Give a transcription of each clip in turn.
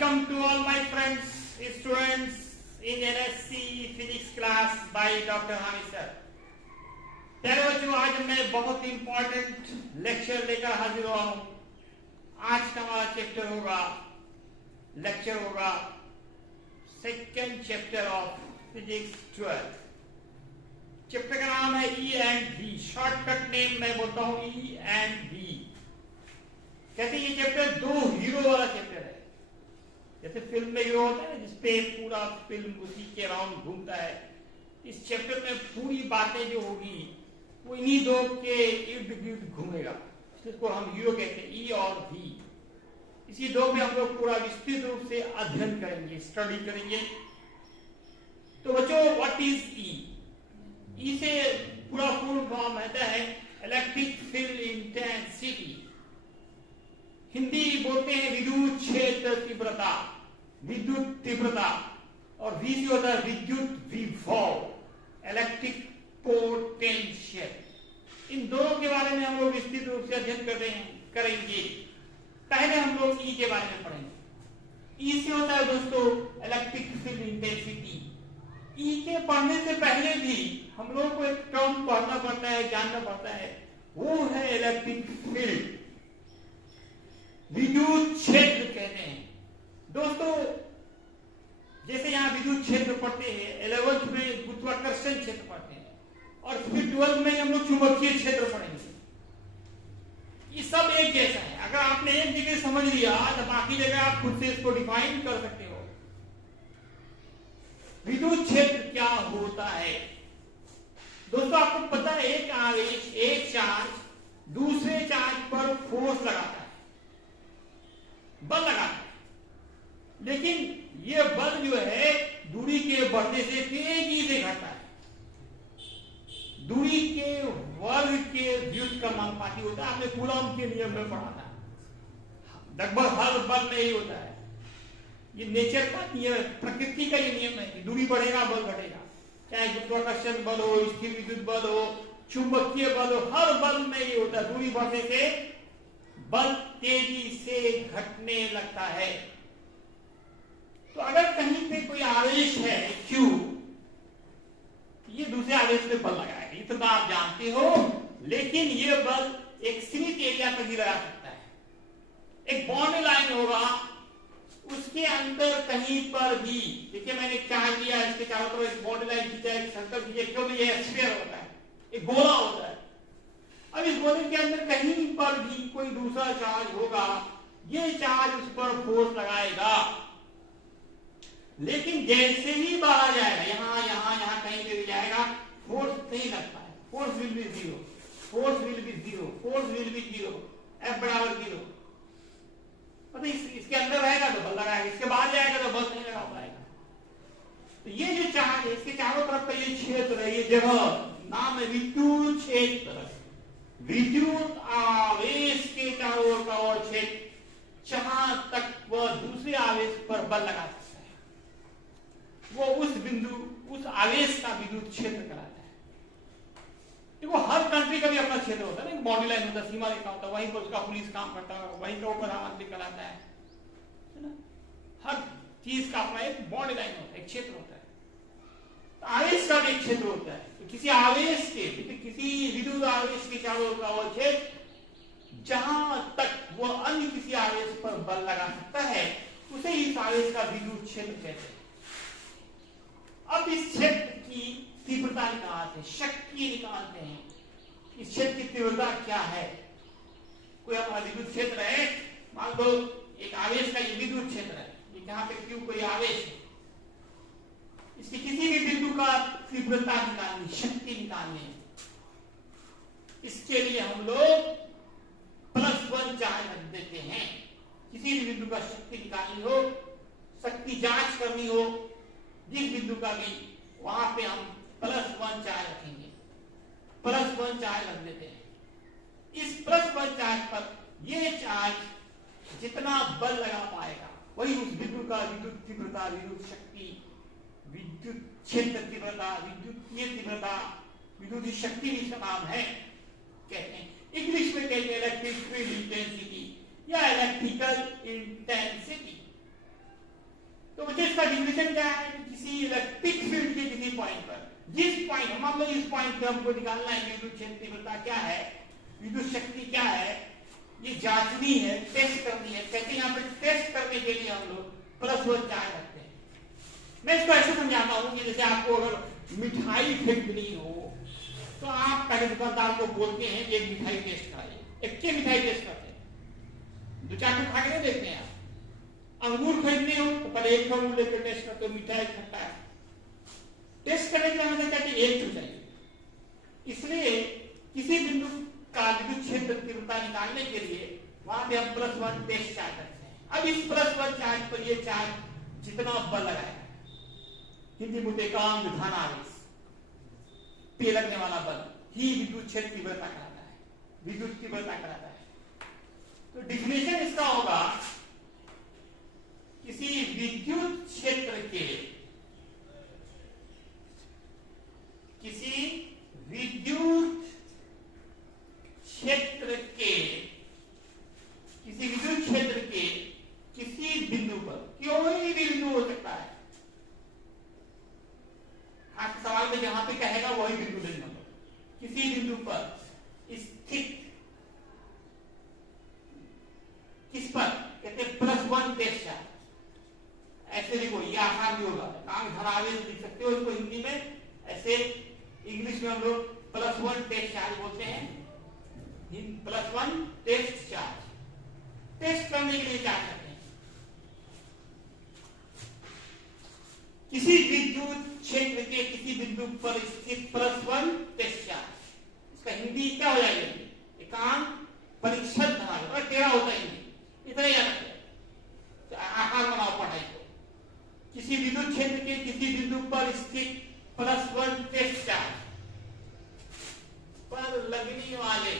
Welcome to all my friends, students in NSC Physics class by Dr. Hani sir. प्यारे बच्चों, आज मैं बहुत इंपॉर्टेंट लेक्चर लेकर हाजिर हुआ हूँ। आज का हमारा लेक्चर होगा second chapter of physics 12। Chapter का नाम है E and V. Shortcut name मैं बोलता हूँ ई एंड वी। कहते हैं ये चैप्टर दो हीरो वाला चैप्टर है। जैसे फिल्म में हीरो होता है ना, जिसपे पूरा फिल्म उसी के राउंड घूमता है। इस चैप्टर में पूरी बातें जो होगी वो इन्हीं दो के इर्द गिर्द घूमेगा, जिसको हम हीरो कहते हैं, ई और वी। इसी दो पे हम लोग पूरा विस्तृत रूप से अध्ययन करेंगे, स्टडी करेंगे। तो बच्चों, व्हाट इज ई? ई से पूरा फुल फॉर्म आता है इलेक्ट्रिक फील्ड इंटेंसिटी। हिंदी बोलते हैं विद्युत क्षेत्र तीव्रता, विद्युत तीव्रता। और वी से होता है विद्युत विभव, इलेक्ट्रिक पोटेंशियल। इन दोनों के बारे में हम लोग विस्तृत रूप से अध्ययन करेंगे। पहले हम लोग ई के बारे में पढ़ेंगे। ई से होता है दोस्तों इलेक्ट्रिक फील्ड इंटेंसिटी। ई के पढ़ने से पहले भी हम लोग को एक टर्म पढ़ना पड़ता है, जानना पड़ता है, वो है इलेक्ट्रिक फील्ड। विद्युत क्षेत्र कहते हैं दोस्तों। जैसे यहाँ विद्युत क्षेत्र पढ़ते हैं, 11th में गुरुत्वाकर्षण क्षेत्र पढ़ते हैं, और फिर 12th में हम लोग चुंबकीय क्षेत्र पढ़ेंगे। ये सब एक जैसा है। अगर आपने एक जगह समझ लिया तो बाकी जगह आप खुद से इसको डिफाइन कर सकते हो। विद्युत क्षेत्र क्या होता है दोस्तों? आपको पता है, एक आवेश, एक चार्ज दूसरे चार्ज पर फोर्स लगाता है, बल लगाता है। लेकिन यह बल जो है दूरी के बढ़ने से तेजी से घटता है। दूरी के वर्ग के व्युत्क्रमानुपाती का मानुपाती होता है। आपने कूलॉम के नियम में पढ़ा था। लगभग हर बल में यही होता है। ये नेचर का नियम है, प्रकृति का ये नियम है कि दूरी बढ़ेगा बल घटेगा। चाहे गुरुत्वाकर्षण बल हो, स्थिर विद्युत बल हो, चुंबकीय बल हो, हर बल में ये होता है। दूरी बढ़ने से बल तेजी से घटने लगता है। तो अगर कहीं पे कोई आवेश है Q, ये दूसरे आवेश पे बल लगाएगा, इतना आप जानते हो। लेकिन ये बल एक सीमित एरिया पर ही लगा सकता है। एक बॉन्ड लाइन होगा, उसके अंदर कहीं पर भी, देखिए मैंने चार्ज लिया, इसके चारों तरफ एक बॉन्ड लाइन खींचा, एक सर्कल खींचा, क्यों? ये स्फीयर होता है, एक गोला होता है। अब इस गोले के अंदर कहीं पर भी कोई दूसरा चार्ज होगा, ये चार्ज उस पर फोर्स लगाएगा। लेकिन जैसे ही बाहर जाएगा, यहां कहीं पे भी जाएगा, फोर्स नहीं लगता है। Force will be zero, force will be zero, force will be zero, F बराबर 0। मतलब इसके अंदर रहेगा तो बल लगाएगा, इसके बाहर जाएगा तो बल नहीं लगा पाएगा। तो ये जो चार्ज है, इसके चारों तरफ का ये क्षेत्र है, ये जगह नाम है विद्युत क्षेत्र। विद्युत आवेश के चारों ओर का और क्षेत्र, जहां तक वह दूसरे आवेश पर बल लगा सकता है, वो उस बिंदु, उस आवेश का विद्युत क्षेत्र कहलाता है। देखो, हर कंट्री का भी अपना क्षेत्र होता है ना, बॉर्डर लाइन होता है, सीमा रेखा होता है, वहीं पर उसका पुलिस काम करता है, वहीं का प्रधानमंत्री कहलाता है ना। हर चीज का अपना एक बॉर्डर लाइन होता है, एक क्षेत्र होता है। तो आवेश का भी एक क्षेत्र होता है। तो किसी आवेश के, किसी विद्युत आवेश के चारों ओर का वो क्षेत्र, जहां तक वह अन्य किसी आवेश पर बल लगा सकता है, उसे इस आवेश का विद्युत क्षेत्र कहते हैं। अब इस क्षेत्र की तीव्रता निकालते हैं, शक्ति निकालते हैं। इस क्षेत्र की तीव्रता क्या है? कोई हमारा विद्युत क्षेत्र है, मान लो एक आवेश का ये विद्युत क्षेत्र है, जहां पे Q कोई आवेश है, इसकी किसी भी बिंदु का तीव्रता निकालनी, शक्ति निकालनी है। इसके लिए हम लोग +1 चार्ज रख देते हैं। किसी भी बिंदु का शक्ति निकालनी हो, शक्ति जांच करनी हो, जिस बिंदु का भी, वहां पे हम +1 चार्ज रखेंगे, +1 चार्ज रख देते हैं। इस +1 चार्ज पर ये चार्ज जितना बल लगा पाएगा, वही उस बिंदु का विद्युत तीव्रता, विद्युत शक्ति, विद्युत क्षेत्र तीव्रता, विद्युतीय तीव्रता, विद्युत शक्ति भी नाम है कहते हैं। इंग्लिश में कहते हैं इलेक्ट्रिक फील्ड इंटेंसिटी या इलेक्ट्रिकल इंटेंसिटी। तो मुझे इसका डिफिनेशन क्या है? किसी इलेक्ट्रिक फील्ड के किसी पॉइंट पर, जिस पॉइंट मान लो इस पॉइंट पे हमको निकालना है विद्युत क्षेत्र तीव्रता क्या है, विद्युत शक्ति क्या है, ये जांचनी है, टेस्ट करनी है। कहते हैं यहाँ पे टेस्ट करने के लिए हम लोग +1 चार्ज रखते हैं। मैं इसको ऐसे समझाता हूँ कि जैसे आपको अगर मिठाई खरीदनी हो तो आप पहले दुकानदार को बोलते हैं कि एक मिठाई टेस्ट कराइए, एक के मिठाई टेस्ट करते हैं, 2-4 खा के नहीं देखते हैं। अंगूर खरीदने हो तो पहले एक अंगूर लेकर टेस्ट करते हो, मीठा है खट्टा है, टेस्ट करने के बाद कहते हैं एक हो जाइए। इसलिए किसी बिंदु का विद्युत क्षेत्र तीव्रता निकालने के लिए वहां पे हम +1 टेस्ट चार्ज रखते हैं। अब इस +1 चार्ज पर ये चार्ज जितना बल लगाएगा, हिंदी में एकांक धन आवेश पे लगने वाला बल ही विद्युत क्षेत्र तीव्रता कहलाता है, विद्युत तीव्रता कहलाता है। तो डिफिनेशन इसका होगा किसी विद्युत क्षेत्र के, किसी विद्युत क्षेत्र के, किसी विद्युत क्षेत्र के किसी बिंदु पर, कोई भी बिंदु हो सकता है, आपके सवाल में जहां पे कहेगा वही बिंदु लेना, किसी बिंदु पर स्थित, किस पर कहते हैं +1 टेस्ट चार्ज। ऐसे लिखो, ये आसान भी होगा, काम धनावेश लिख सकते हो इसको हिंदी में, ऐसे इंग्लिश में हम लोग +1 टेस्ट चार्ज बोलते हैं, +1 टेस्ट चार्ज, टेस्ट करने के लिए चार्ज करते हैं। किसी विद्युत क्षेत्र के किसी बिंदु पर स्थित +1 टेस्ट चार्ज, इसका हिंदी क्या हो जाएगा? एकांक परिच्छद धनावेश, और टेढ़ा होता ही नहीं, इतना याद रखते, आकार बनाओ पढ़ाई को। किसी विद्युत क्षेत्र के किसी बिंदु पर स्थित +1 टेस्ट चार्ज पर लगने वाले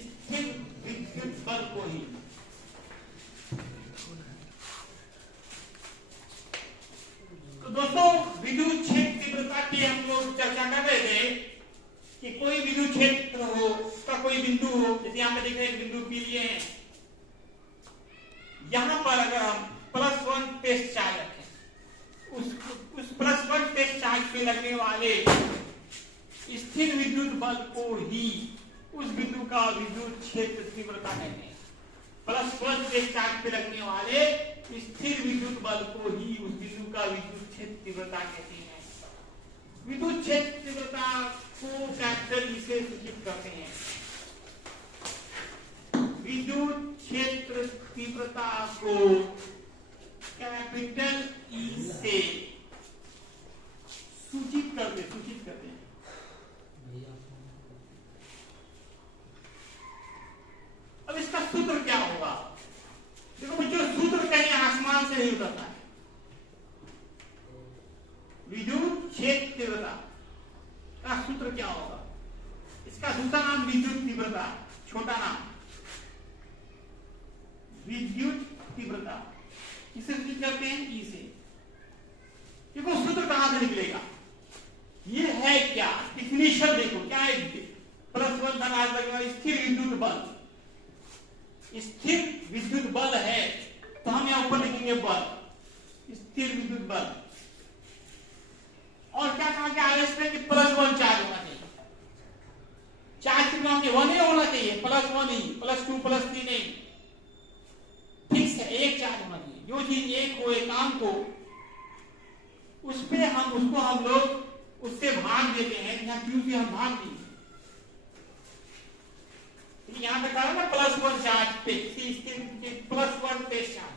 स्थिर विद्युत बल को ही तो दोस्तों विद्युत क्षेत्र तीव्रता की हम लोग चर्चा कर रहे थे कि कोई विद्युत क्षेत्र हो, उसका कोई बिंदु हो, जैसे यहां पे देख रहे हैं बिंदु पी लिए हैं, यहां पर अगर हम +1 टेस्ट चार्ज रखें, उस +1 टेस्ट चार्ज पे लगने वाले स्थिर विद्युत बल को ही उस बिंदु का विद्युत क्षेत्र तीव्रता कहते हैं। +1 टेस्ट चार्ज पे लगने वाले स्थिर विद्युत बल को ही उस बिंदु का विद्युत क्षेत्र तीव्रता कहते हैं। विद्युत क्षेत्र तीव्रता को कैपिटल ई से सूचित करते हैं। विद्युत क्षेत्र तीव्रता को कैपिटल ई से सूचित करते हैं। अब इसका सूत्र क्या होगा? देखो बच्चों, सूत्र कहीं आसमान से नहीं उतरता है। विद्युत क्षेत्र तीव्रता का सूत्र क्या होगा? इसका दूसरा नाम विद्युत तीव्रता, छोटा नाम विद्युत तीव्रता, किसे सूचित करते हैं? ई से। देखो सूत्र कहां से निकलेगा? ये है क्या? डिफिनेशन देखो क्या है? +1 धनावेश लगने वाला स्थिर विद्युत बल, स्थिर विद्युत बल है तो हम यहां ऊपर लिखेंगे बल, स्थिर विद्युत बल। और क्या कहा गया आवेश में कि +1 चार्ज होना चाहिए। चार्ज कितना होना चाहिए? 1 ही होना चाहिए, +1 ही, +2 +3 नहीं, फिक्स है, एक चार्ज होना चाहिए। जो चीज एक हो, एकांक हो, उस पे उसको हम लोग उससे भाग देते हैं। यहाँ क्यू से हम भाग देंगे, यहां पे कहा ना +1 चार्ज पे +1 टेस्ट चार्ज,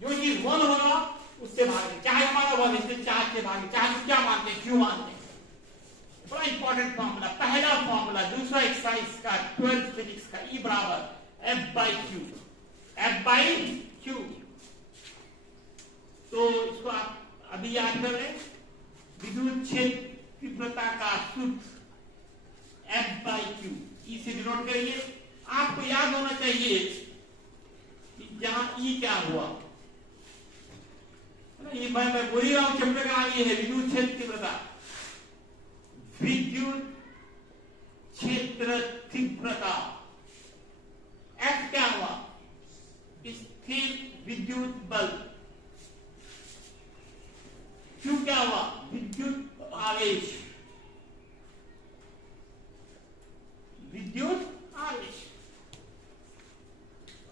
जो चीज 1 होगा उससे भागे, चाहे हमारा 1 इससे चार्ज से भागे, चार्ज क्या मानते हैं? क्यू मानते हैं। बड़ा इंपॉर्टेंट फॉर्मूला, पहला फॉर्मूला, दूसरा एक्सरसाइज का 12th फिजिक्स का, E = F/Q, F/Q। तो इसको आप अभी याद कर लें, विद्युत क्षेत्र तीव्रता का सूत्र F/Q, ई से डिनोट करिए। आपको याद होना चाहिए कि जहां ई क्या हुआ, ये मैं बोल ही रहा हूं, चैप्टर का नाम ये है विद्युत क्षेत्र तीव्रता। विद्युत क्षेत्र तीव्रता विद्युत आवेश।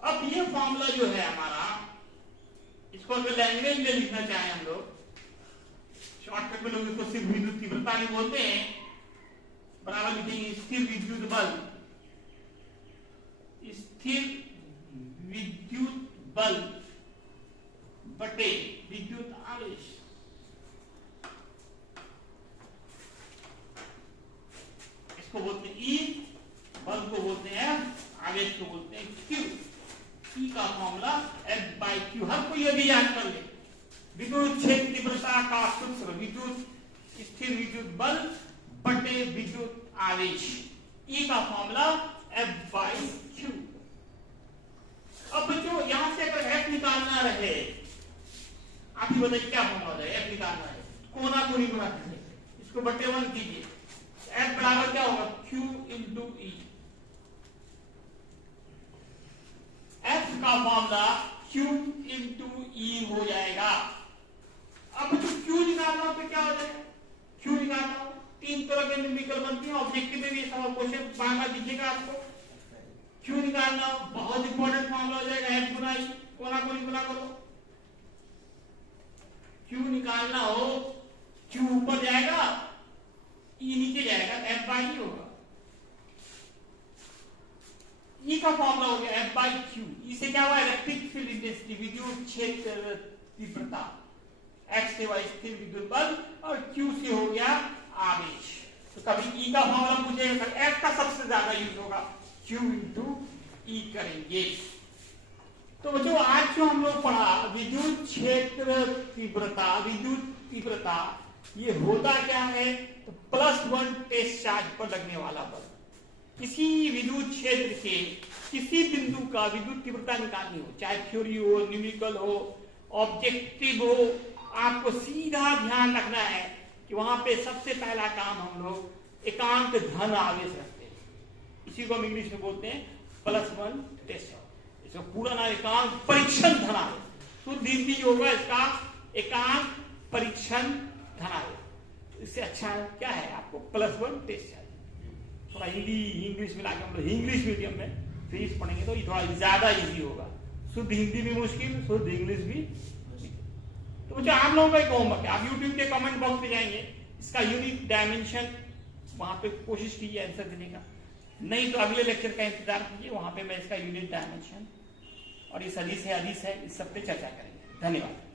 अब ये फॉर्मूला जो है हमारा, इसको अगर लैंग्वेज में लिखना चाहें हम लोग, शॉर्टकट में लोग इसको सिर्फ विद्युत तीव्रता भी बोलते हैं, बराबर लिखेंगे स्थिर विद्युत बल, स्थिर विद्युत बल बटे विद्युत आवेश। इसको बोलते हैं ई, बल को बोलते हैं F, आवेश को बोलते हैं Q। ई का फॉर्मूला F/Q, हर कोई ये भी याद कर ले। विद्युत क्षेत्र तीव्रता का सूत्र विद्युत स्थिर विद्युत बल बटे विद्युत आवेश, ई का फॉर्मूला F/Q। अब जो यहां से अगर F निकालना रहे, आप ही बताइए क्या फॉर्मूला है? F निकालना है, कोना को नहीं गुना कीजिए, इसको बटे 1 कीजिए, F बराबर क्या होगा? Q इंटू ई। F का फॉर्मूला Q इंटू ई हो जाएगा। अब जो Q निकालना हो तो क्या हो जाएगा? Q निकालना हो, 3 तरह के न्यूमेरिकल बनती है, ऑब्जेक्टिव में भी सब क्वेश्चन बार-बार दिखेगा आपको। Q निकालना हो, बहुत इंपॉर्टेंट फॉर्मूला हो जाएगा F गुना ई, कोना को नहीं गुना करो। Q निकालना हो, Q ऊपर जाएगा, ई नीचे जाएगा, F/E होगा। ई का फॉर्मूला हो गया F/Q। ई से क्या हुआ? इलेक्ट्रिक फील्ड इंटेंसिटी, विद्युत क्षेत्र तीव्रता, X से Y स्थिर विद्युत बल, और Q से हो गया आवेश। तो कभी ई का फॉर्मूला पूछेगा, F का सबसे ज्यादा यूज होगा, Q इंटू ई करेंगे। तो जो आज जो हम लोग पढ़ा विद्युत क्षेत्र तीव्रता, विद्युत तीव्रता, ये होता क्या है? तो +1 टेस्ट चार्ज पर लगने वाला बल। किसी विद्युत क्षेत्र के किसी बिंदु का विद्युत तीव्रता निकालनी हो, चाहे थ्योरी हो, न्यूमेरिकल हो, ऑब्जेक्टिव हो, आपको सीधा ध्यान रखना है कि वहां पे सबसे पहला काम हम लोग एकांक धन आवेश रखते हैं। इसी को हम इंग्लिश में बोलते हैं +1 टेस्ट। इसका पूरा नाम एकांक परीक्षण धन आवेश, शुद्ध हिंदी होगा इसका एकांक परीक्षण धन आवेश। इससे अच्छा क्या है आपको +1 टेस्ट। थोड़ा हिंदी इंग्लिश मिला के हम लोग इंग्लिश मीडियम में फिजिक्स पढ़ेंगे तो ये थोड़ा ज्यादा इजी होगा। शुद्ध हिंदी भी मुश्किल, शुद्ध इंग्लिश भी। तो मुझे आप लोगों का एक होमवर्क है, आप यूट्यूब के कमेंट बॉक्स में जाएंगे, इसका यूनिट डायमेंशन वहां पे कोशिश कीजिए आंसर देने का, नहीं तो अगले लेक्चर का इंतजार कीजिए, वहां पे मैं इसका यूनिट डायमेंशन और ये सदिश है, अदिश है, इस सब पे चर्चा करेंगे। धन्यवाद।